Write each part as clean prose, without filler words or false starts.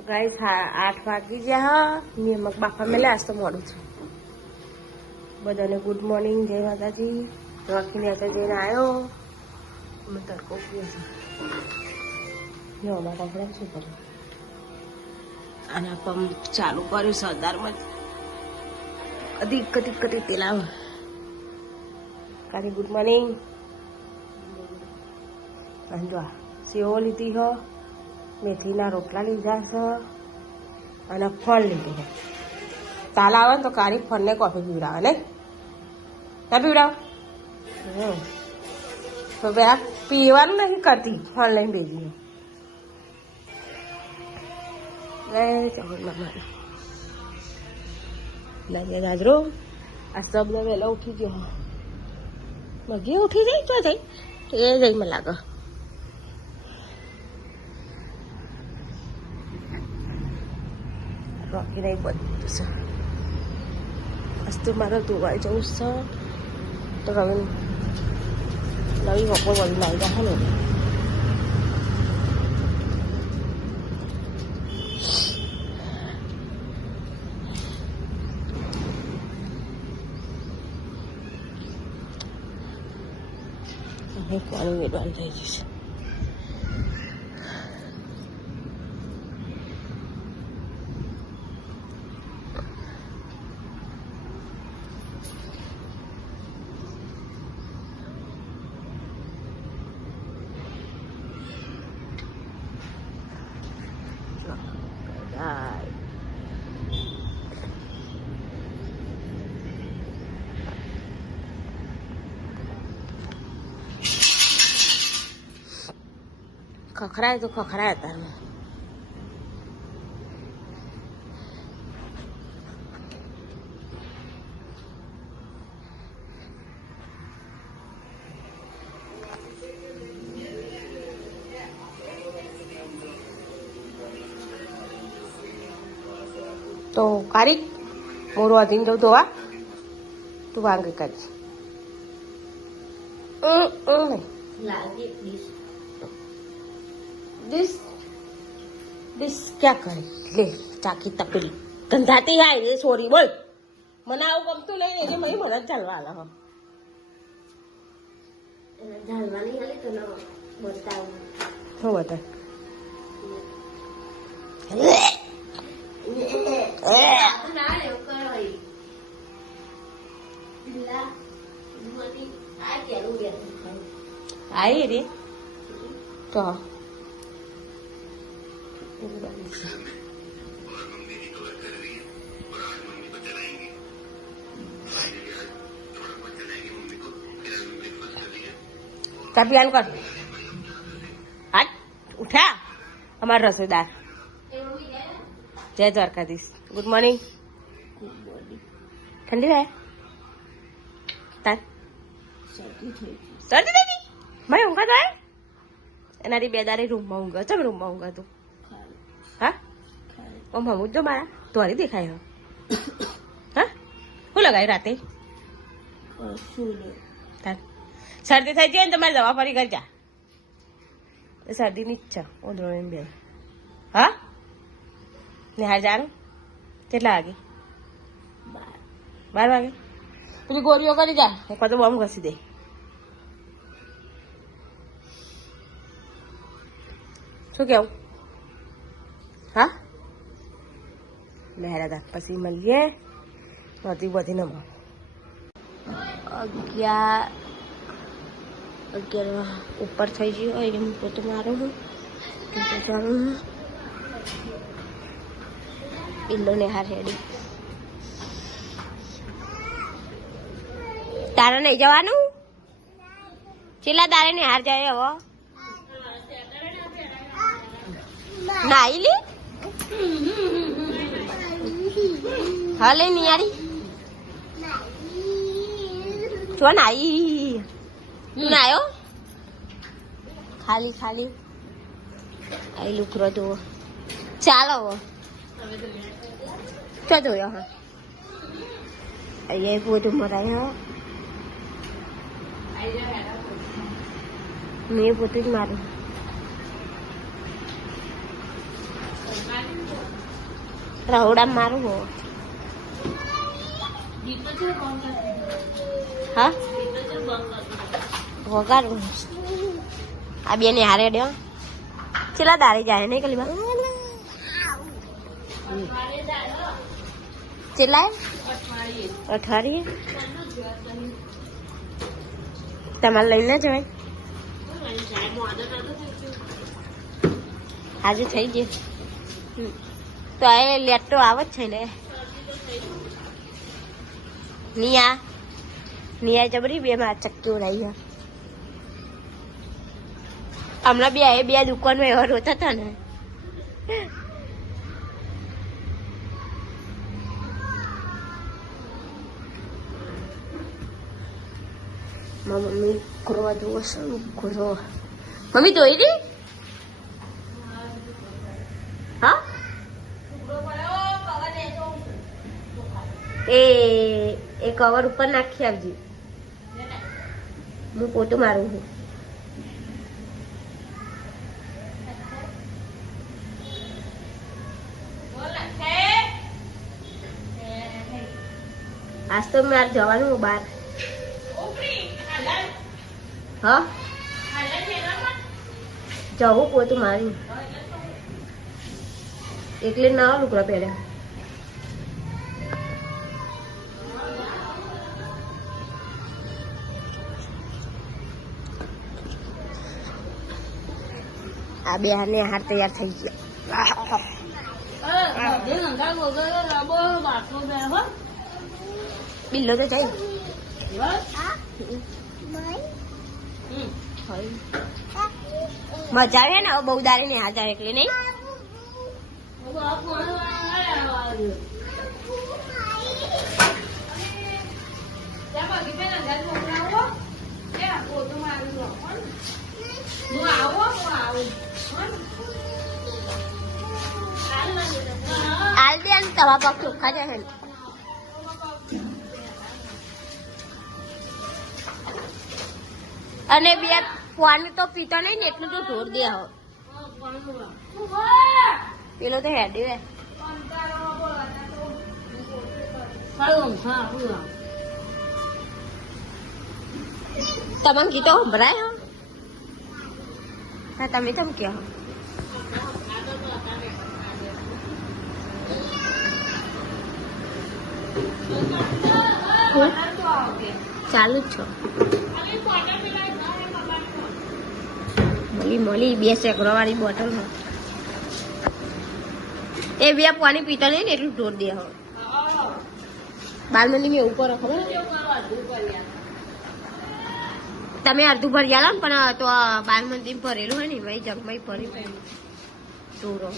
તો ગાઈસ 8 વાગી ગયા. મેં મગ બાફા મેલે આજ તો મોડું છે. બધાને ગુડ મોર્નિંગ, જય માતાજી. રખીને તો જઈને આવ્યો અમે તડકો પીએ છે. જો અમારા કપડા શું કર્યું અને પંપ ચાલુ કર્યું સરદારમાં અધિક કટી તેલ આવે. કારી ગુડ મોર્નિંગ. જો સેવો લીધી હો, મેથીના રોટલા લીધા છે અને ફળ લીધું છે. તાલ આવે ને તો કારી ફળને કોફી પીવડાવે નહીં? ના પીવડાવ? તો પેલા પીવાનું નથી કરતી, ફળ લઈને ભેજી. ગાજરો આ સબને વહેલા ઉઠી ગયો. મગી ઉઠી જાય તો જાય એ જઈ મને લાગે. રોકી નહીં બધું છે. વસ્તુ મારે ધોવાઈ જવું છે તો હવે નવી વપોર વળી લાવી જાય ને. પાણી મેળવાનું થઈ જશે. ખખરાય તો ખખરાય તારમાં. તો કારી મોરું આધીને જવું ધોવા, તું વાંગી કાઢી. दिस क्या करे ले चाकी तपेली गंधाती है ये सॉरी बोल મને આવું ગમતું નહીં એટલે મને મને ચાલવા આલા હો ચાલવાની હાલે તો ના બતાવ હો બતા ના લે કરોઈ દિલા દુમતી આ કેરું બે આઈ રે તો तबियान कर आज उठा हमारा रसोईदार जय द्वारकाधीश. Good morning. ठंडी है तार सर्दी थी मैं ऊँगा तो है एनारी बेदारी रूम में ऊँगा चल रूम में ऊँगा तू हाँ ओम हम जो मारा तुम्हारी देखा है हाँ હું લગાવી રાતે શરદી થઈ જાય ને તમારે દવા ફરી કરજા. શરદીની જ છે ઓંધળો બે. હા નિહાર જાનું કેટલા વાગે? 12 વાગે. પેલી ગોળીઓ કરી જા એક તો બમ ઘસી દે. શું કેવું? હા લહેરા દા પછી મળીએ બધી બધી નમા 11 ઉપર થઈ ગયું હોય હું પોતે મારું હું પિલ્લો ને હાર હેડી. તારે નહીં જવાનું? છેલ્લા તારે ને હાર જાય હવે નાઈ લી હાલે નિયારી છો નાઈ તું નાયો ખાલી ખાલી આઈ લુકરો જુઓ ચાલો ચો જોયો હા અહીંયા બધું મરાય હા મેં પોતે જ મારું રહોડા મારું હો હા વગાડું આ બે ને હારે ડ્યો ચેલા દારે જાય નહીં કલી બા ચેલા અઠવાડિયે તમારે લઈને જવાય આજે થઈ ગયું તો આ લેટો આવે જ છે ને નિયા જબરી બે માં ચક્કી ઉડાઈ હમણાં બે દુકાનમાં એવા રોતા હતા ને મમ્મી ખોરવા જુઓ શું ખોરો મમ્મી ધોઈ દી હા એ કવર ઉપર નાખી આવજી હું પોતું મારું છું આજ તો મારે જવાનું બહાર હા જવું પોતું મારું એટલે ના લુકડા પહેર્યા આ બે હાર ને હાર તૈયાર થઈ ગયા બિલ્લો તો જાય મજા આવે ને બહુ દારી ને હાજર એટલે નહીં આલ દે તવા પગ ચોખ્ખા જાય અને બે પાણી તો પીતો નહીં ને એટલું તો ઢોર દે હવે પેલો તો હેડી હે તમને ગીતો સંભળાય હા તમે કેમ કહો ચાલુ જ છો મળી 2 સેકરો વાળી બોટલ એ બે પાણી પીતા નહીં ને એટલું ઢોર દે હવે બાલમંદી મેં ઉપર ખબર તમે અડધું ભરી આલો ને પણ તો બાલમંદી ભરેલું હોય ને ભાઈ જગભાઈ ભરી ચોરો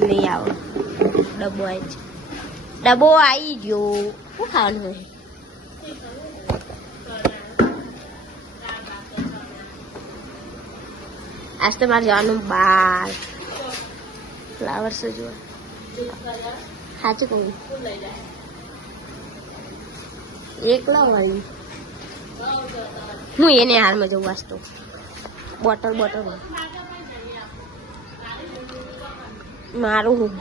નહીં આવો ડબ્બો આવી ગયો શું ખાવાનું હોય આજ તો મારે જવાનું બાર ફ્લાવર્સ જોવા સાચું કહું એકલા વાળી હું એને હાલમાં જવું વાંચતો બોટલ મારું હું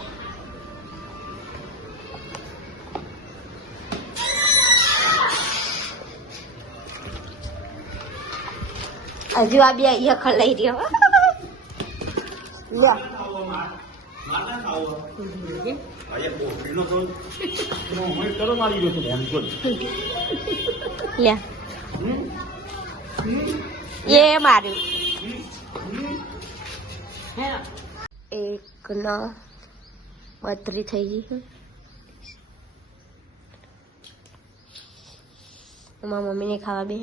હજુ આ બે યખડ લઈ રહ્યો લે એ માર્યું એક ના 32 થઈ ગઈ મારા મમ્મીને ખાવા બે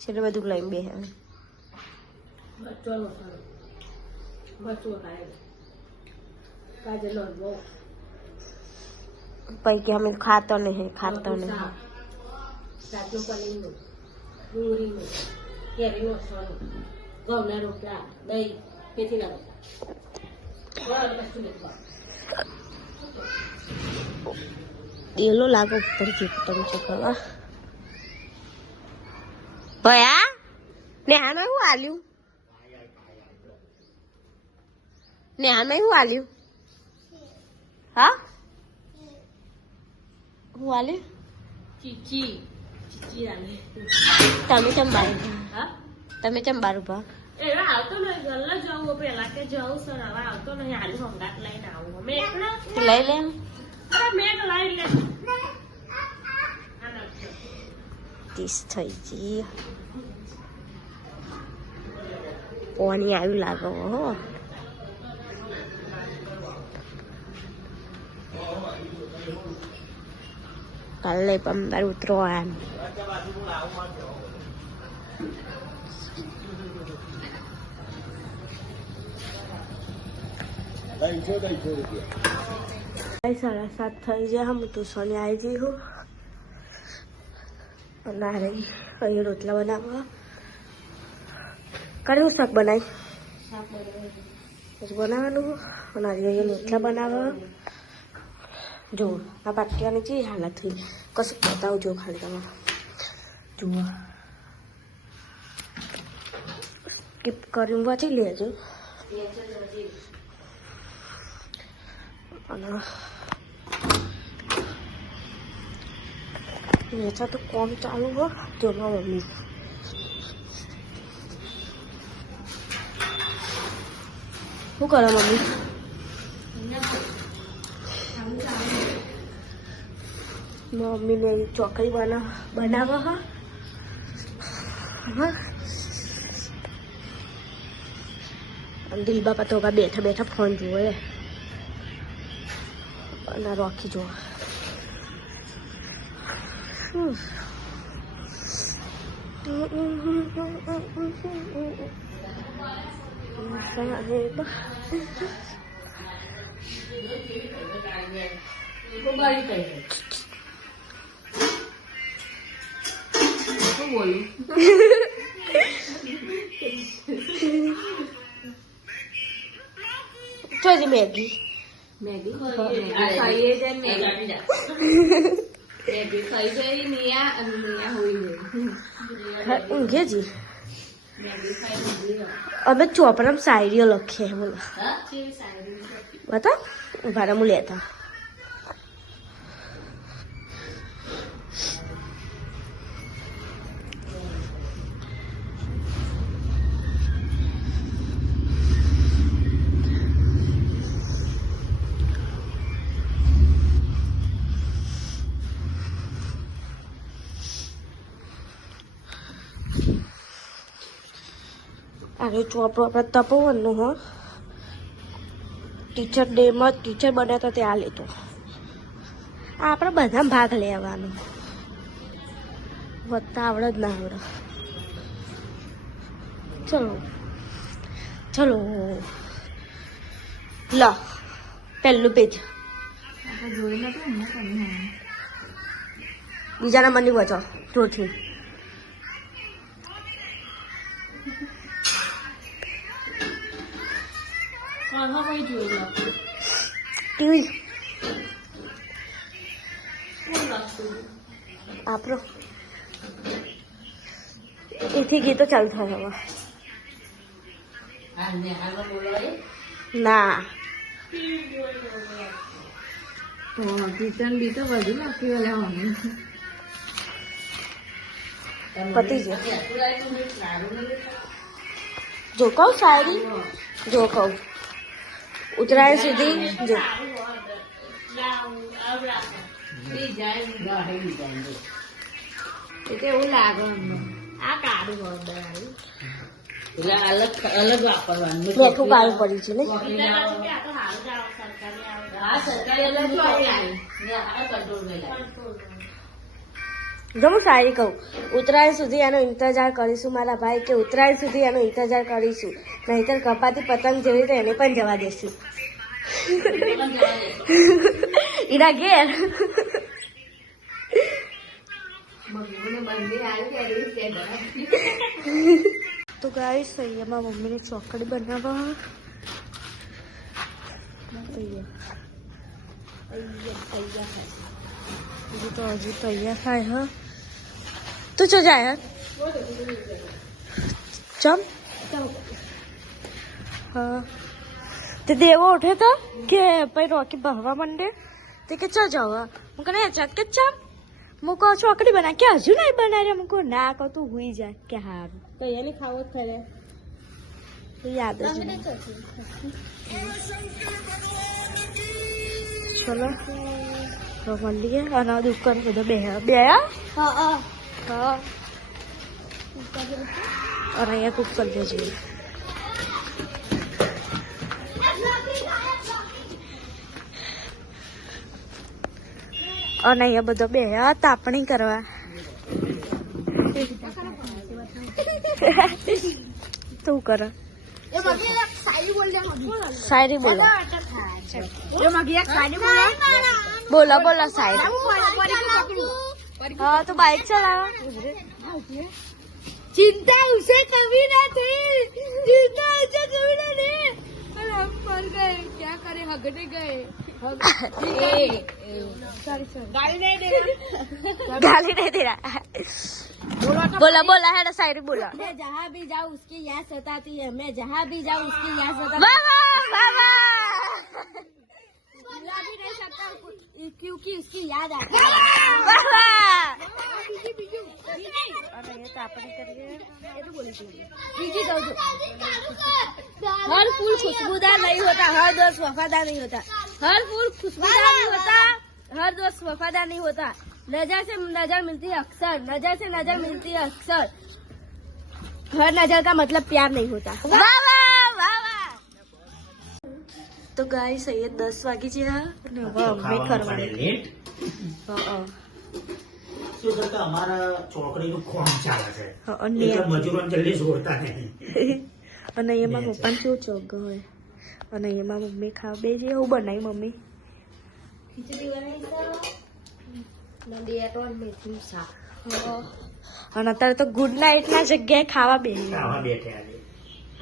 છે બધું લઈને બે પૈકી અમે ખાતો નહીં રાતનું પનીરનું ડુંગળીનું કેરીનું સોનું ઘઉંના રોટલા દહીં મેથીના રોટલા એલો લાગે ઉપર જે તમે છે કરવા ભયા નેહાને શું આલ્યું નેહાને શું આલ્યું હા હું આલ્યું ચીચી ચીચી આલી તમે ચમ બાર હા તમે ચમ બાર ઉભા એવા આવતો નહીં ગલ્લા જાઉં પેલા કે જાઉં સર હવે આવતો નહીં આલુ હંગાત લઈને આવું અમે એકલા લઈ લે અરે મેં તો લઈ લે તીસ થઈ ગઈ પાણી આવ્યું લાગે હો કાલે પંદર ઉતરો આમ ₹7:30 થઈ ગયા હું તો સોને આવી ગઈ હું ના રે અહીં રોટલા બનાવવા કર્યું શાક બનાવી બનાવવાનું અને અહીંયા રોટલા બનાવવા જો આ પાટિયાની જે હાલત થઈ કશું બતાવજો ખાલી તમારે જુઓ સ્કીપ કરીને વાંચી લેજો અને વેચા તો કોમ ચાલુ હો તેમાં મમ્મી શું કરે મમ્મી મમ્મીને ચોકડી બનાવવા હા દિલ બાપા તો બેઠા બેઠા ફોન જુએ અને રોકી જોવા ચોજી મેગી મેગી ખાઈએ છે મેગી ખાઈ જાય નિયા અને નિયા હોય ઊંઘે જી અમે ચોપડામાં શાયરીઓ લખીએ બોલો બતા ઉભા હું લેતા અરે ચોપડો આપણે તપવાનું હો ટીચર ડેમાં ટીચર બન્યા હતા તે આ લેતો આપણે બધા ભાગ લેવાનો વધતા આવડે જ ના આવડે ચલો ચલો લો પહેલું પેજ બીજાના મની વચો જોરથી ટીવી આપણો એથી ગીતો ચાલુ થાય હવે ના કીર્તન બી તો બધું નાખી પતી જાય જો કહું શાયરી જો કહું ઉત્તરાયણ સુધી જો એવું લાગે આ કાળું અલગ અલગ વાપરવાનું બેઠું કાળું પડ્યું છે ને જો હું સારી કહું ઉત્તરાયણ સુધી એનો ઇંતજાર કરીશું મારા ભાઈ કે ઉત્તરાયણ સુધી એનો ઇંતજાર કરીશું નહીંતર કપાતી પતંગ જેવી રીતે એને પણ જવા દેશું એના ઘેર તો ગાઈસ અહીંયા મમ્મીને ચોકડી બનાવવા અહીંયા તો હજુ તૈયાર થાય હ તું ચો જાય ચમ હા તે દેવો ઉઠે તો કે પછી રોકી ભરવા માંડે તે કે ચો જાવ હું કહે ચક કે ચમ હું કહું ચોકડી બના કે હજુ નહીં બનાવી હું કહું ના કહું તું હુઈ જાય કે હારું કૈયાની ખાવો જ ખરે યાદ જ ચલો તો મળીએ અને દુકાન બધો બે હા હા અને અહીંયા કુક કરી દેજો અને અહીંયા બધો બે તાપણી કરવા તું કર શાયરી બોલો બોલો બોલો શાયરી हाँ तो बाइक चलाओ चिंता उसे कभी ना थी चिंता उसे कभी ना थी और हम मर गए क्या करें हगने गए गाली नहीं दे रहा बोला बोला है ना शायरी बोला मैं जहाँ भी जाऊँ उसकी याद सताती है मैं जहाँ भी जाऊँ उसकी याद सताती वाह वाह वाह भुला भी नहीं सकता क्योंकि उसकी याद आती है वाह वाह अरे ये तापनी करिए हर फूल खुशबूदार नहीं होता हर दोस्त वफादार नहीं होता हर फूल खुशबूदार नहीं होता हर दोस्त वफादार नहीं होता नजर से नजर मिलती है अक्सर नजर से नजर मिलती है अक्सर हर नजर का मतलब प्यार नहीं होता वाह वाह वाह वाह तो गाइस ये 10 વાગી છે અને હવે અમે કરવાની લેટ હા શું કરતા અમારા ચોકડીનું કોમ ચાલે છે અને એટલે મજૂરોને જલ્દી છોડતા નહીં અને એમાં પપ્પાને કેવું ચોગ હોય અને એમાં મમ્મી ખાવ બે જે એવું બનાવી મમ્મી खिचड़ी बनाई तो मंदिया तो मेथी शाक અને અત્યારે તો ગુડ નાઇટ ના જગ્યાએ ખાવા બેસી ખાવા બેઠે આજે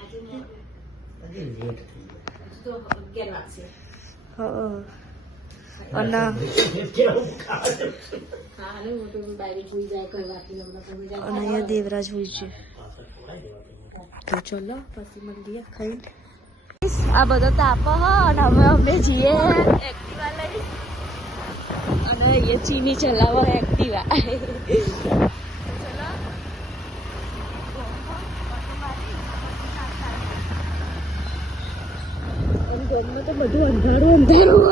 આજે લેટ થઈ तो 11 वागे અને કેવું ખાવા છે? हाँ ने वो तो बाहरी हुई जाए करवा के हम लोग हो जाए અને અહીંયા દેવરાજ હોય છે તો ચલો પછી મળીએ ખાઈ આ બધો તાપ હ અને હવે અમે જઈએ એક્ટિવા લઈ અને એ ચીની ચલાવો એક્ટિવા ઘરમાં તો બધું અંધારું અંધારું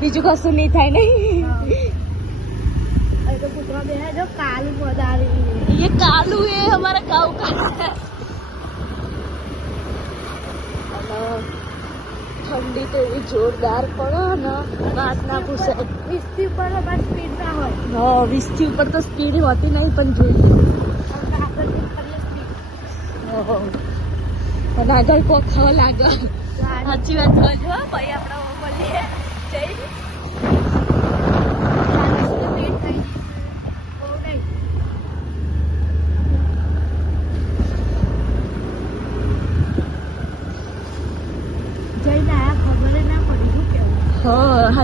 બીજું કશું નહીં થાય નહીં तो कुतरा में है जो काली पौधा रही है ये कालू है हमारा गाँव का ठंडी तो एવી જોરદાર પડે ને વાત ના પૂછાય 20 થી ઉપર બસ સ્પીડ ના હોય હા 20 થી ઉપર તો સ્પીડ હોતી નહીં પણ જોઈએ અને આગળ કોક ખાવા લાગે સાચી વાત બોલજો ભાઈ આપણા બોલીએ જઈ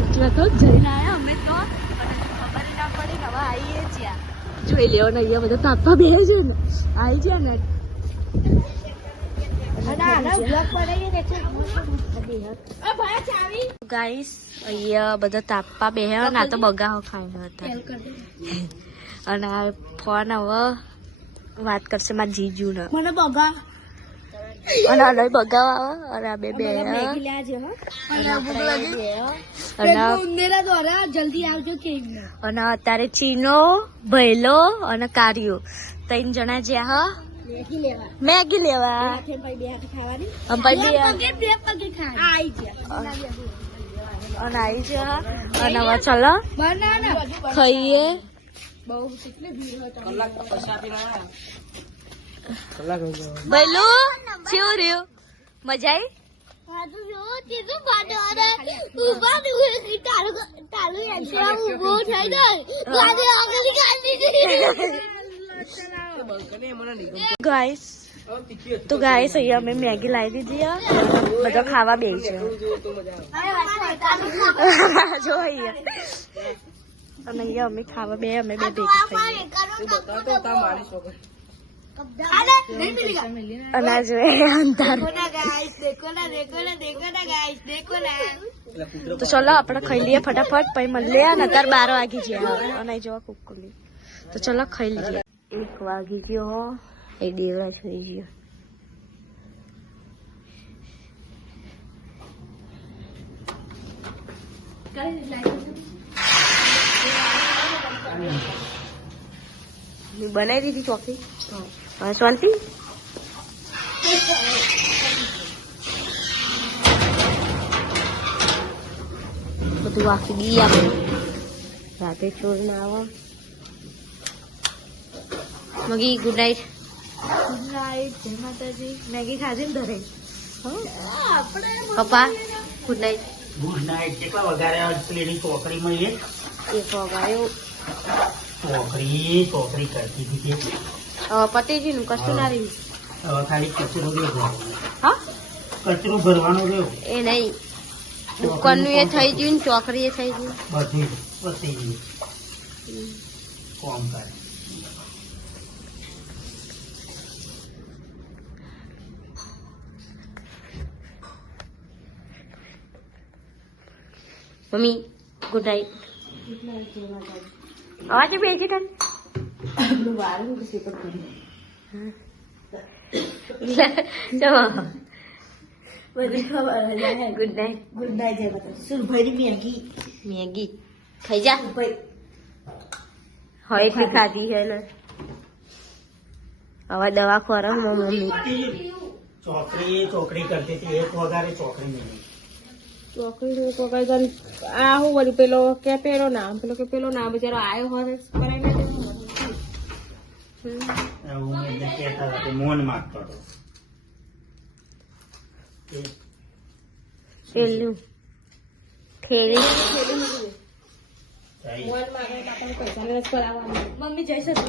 સાચી વાત જઈને આવ્યા અમે તો ખબર ના પડી હવે આવીએ છીએ જોઈ લેવો ને અહીંયા બધા પાપા બે છે ને આવી ગયા ને ગાઈસ અહીંયા બધા તાપા બે ના તો બગાવો ખાઈને હતા અને આ ફોન હવે વાત કરશે મારા જીજુ ને મને બગા અને અલય બગાવ આવે અને આ બે બે જલ્દી આવજો કે અને અત્યારે ચીનો ભૈલો અને કારિયો 3 જણા જ્યાં મેગી લેવા અને આવી જા અને હવે ચલો ખાઈએ ભૈલો કેવું રહ્યું મજા આવી ગાઈસ તો ગાઈસ અહીંયા અમે મેગી લાવી દીધી અને બધા ખાવા બે છે જો અહીંયા અને અહીંયા અમે ખાવા બે અમે બે ભેગી ખાઈએ અનાજ અંધાર તો ચલો આપણે ખાઈ લઈએ ફટાફટ પછી મળીએ ને અત્યારે 12 વાગી ગયા અને જો કુકલી તો ચલો ખાઈ લઈએ 1 વાગી ગયો એ દેવરા સુઈ ગયો બનાવી દીધી ચોકી શાંતિ બધું વાકી દઈએ આપણે રાતે ચોર ના આવો મગી ગુડ નાઇટ જય માતાજી મેગી ખાધી ને ધરે પપ્પા ગુડ નાઇટ ગુડ નાઇટ કેટલા વગાડ્યા પેલી ચોકડીમાં એ એક વગાડ્યો ચોકડી કરતી હતી પતિજી નું કશું ના રહ્યું હવે ખાલી કચરો રહ્યો હા કચરો ભરવાનો રહ્યો એ નહીં દુકાનનું એ થઈ ગયું ને ચોકડી એ થઈ ગયું બધું પતી ગયું કોમ કરે મમ્મી ગુડ નાઇટ અવાજ બેસી તને ગુડ નાઇટ મેગી ખાઈ જા હોય એટલી ખાધી છે ને હવે દવા ખોરાક મમ્મી ચોકડી કરતી હતી એક વગાડે ચોકડી નહીં ચોકડી આ હું વળી પેલો કે પેલો નામ બિચારો આવ્યો હોય કરાવી એવું એટલે કહેતા હતા કે મોન માગતો હતો પેલું થેલી જાય. મમ્મી જઈ શકો